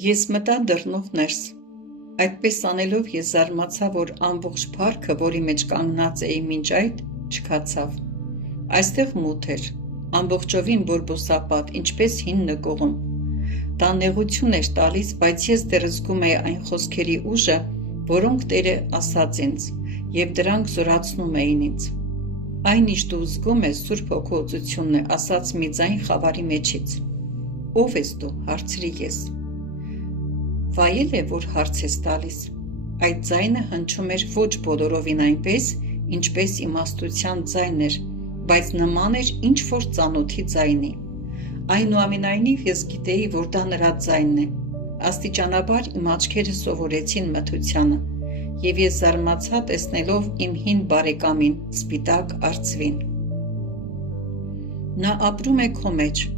Ես մտա դռնով ներս, այդպես անելով ես զարմացա, որ ամբողջ փառքը, որի մեջ կանգնած էի մինչ այդ, չքացավ: Այստեղ մութ էր, ամբողջովին բորբոսապատ, ինչպես հին նկուղում: Դա նեղություն էր տալիս, բայց ես դեռ զգում էի այն խոսքերի ուժը, որոնք Տերը ասաց ինձ, և դրանք զորացնում էին ինձ: Այն, ինչ դու զգում ես, Սուրբ Հոգու օծությունն է, ասաց մի ձայն խավարի մեջից: Ո՞վ ես դու, հարցրի ես: Վայել է, որ հարց ես տալիս: Այդ ձայնը հնչում էր ոչ բոլորովին այնպես, ինչպես իմաստության ձայն էր, բայց նման էր ինչ-որ ծանոթի ձայնի: Այնուամենայնիվ ես գիտեի, որ դա նրա ձայնն է: Աստիճանաբար իմ աչքերը սովորեցին մթությանը, և ես զարմացա տեսնելով իմ հին բարեկամին, սպիտակ արծվին: Նա ապրում է քո մեջ: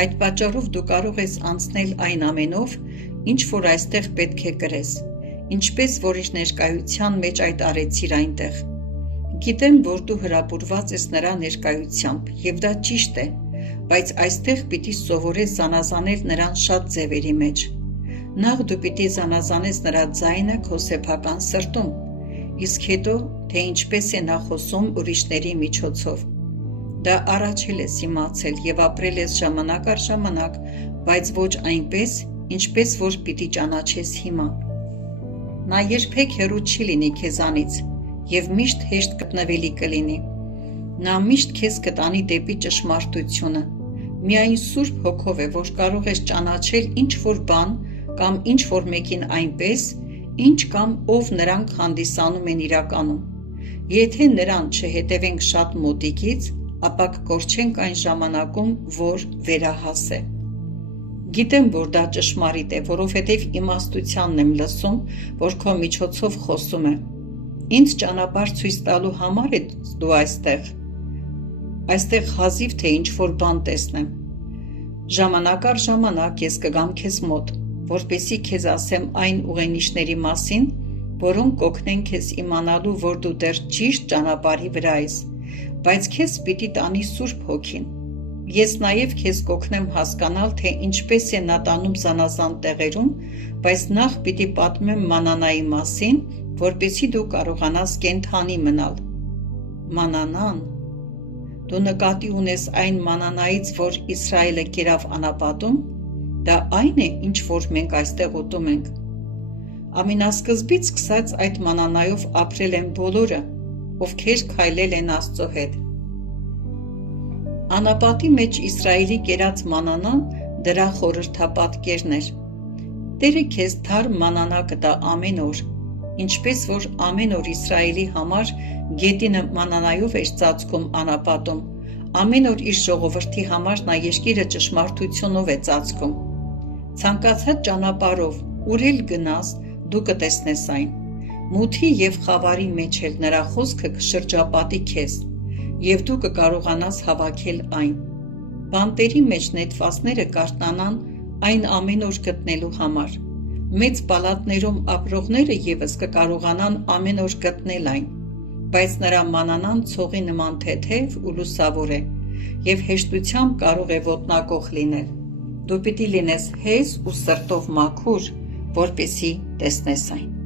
Այդ պատճառով դու կարող ես անցնել այն ամենով, ինչ որ այստեղ պետք է կրես, ինչպես որ իր ներկայության մեջ այդ արեցիր այնտեղ: Գիտեմ, որ դու հրապուրված ես նրա ներկայությամբ, և դա ճիշտ է, բայց այստեղ պիտի սովորես զանազանել նրան շատ ձևերի մեջ: Նախ դու պիտի զանազանես նրա ձայնը քո սեփական սրտում, իսկ հետո, թե ինչպես է նա խոսում ուրիշների միջոցով: Դա առաջ էլ ես իմացել և ապրել ես ժամանակ առ ժամանակ, բայց ոչ այնպես, ինչպես որ պիտի ճանաչես հիմա: Նա երբեք հեռու չի լինի քեզանից և միշտ հեշտ գտնվելի կլինի: Նա միշտ քեզ կտանի դեպի ճշմարտությունը: Միայն Սուրբ Հոգով է, որ կարող ես ճանաչել ինչ-որ բան կամ ինչ-որ մեկին այնպես, ինչ կամ ով նրանք հանդիսանում են իրականում: Եթե նրան չհետևենք շատ մոտիկից, ապա կկորչենք այն ժամանակում, որ վերահաս է: Գիտեմ, որ դա ճշմարիտ է, որովհետև իմաստությանն եմ լսում, որ քո միջոցով խոսում է: Ինձ ճանապարհ ցույց տալու համար ես դու այստեղ: Այստեղ հազիվ թե ինչ-որ բան տեսնեմ: Ժամանակ առ ժամանակ ես կգամ քեզ մոտ, որպեսզի քեզ ասեմ այն ուղենիշների մասին, որոնք կօգնեն քեզ իմանալու, որ դու դեռ ճիշտ ճանապարհի վրա ես, բայց քեզ պիտի տանի Սուրբ Հոգին: Ես նաև քեզ կօգնեմ հասկանալ, թե ինչպես է նա տանում զանազան տեղերում, բայց նախ պիտի պատմեմ մանանայի մասին, որպեսզի դու կարողանաս կենդանի մնալ: Մանանան: Դու նկատի ունես այն մանանայից, որ Իսրայելը կերավ անապատում: Դա այն է, ինչ որ մենք այստեղ ուտում ենք: Ամենասկզբից սկսած այդ մանանայով ապրել են բոլորը, ովքեր քայլել են Աստծո հետ: Անապատի մեջ Իսրայելի կերած մանանան դրա խորհրդապատկերն էր: Տերը քեզ թարմ մանանա կտա ամեն օր, ինչպես որ ամեն օր Իսրայելի համար գետինը մանանայով էր ծածկում անապատում, ամեն օր իր ժողովրդի համար նա երկիրը ճշմարտությունով է ծածկում: Ցանկացած ճանապարհով, ուր էլ գնաս, դու կտեսնես այն: Մութի և խավարի մեջ էլ նրա խոսքը կշրջապատի քեզ, և դու կկարողանաս հավաքել այն: Բանտերի մեջ նետվածները կարթնանան այն ամեն օր գտնելու համար: Մեծ պալատներում ապրողները ևս կկարողանան ամեն օր գտնել այն: Բայց նրա մանանան ցողի նման թեթև ու լուսավոր է և հեշտությամբ կարող է ոտնակոխ լինել: Դու պիտի լինես հեզ ու սրտով մաքուր, որպեսզի տեսնես այն: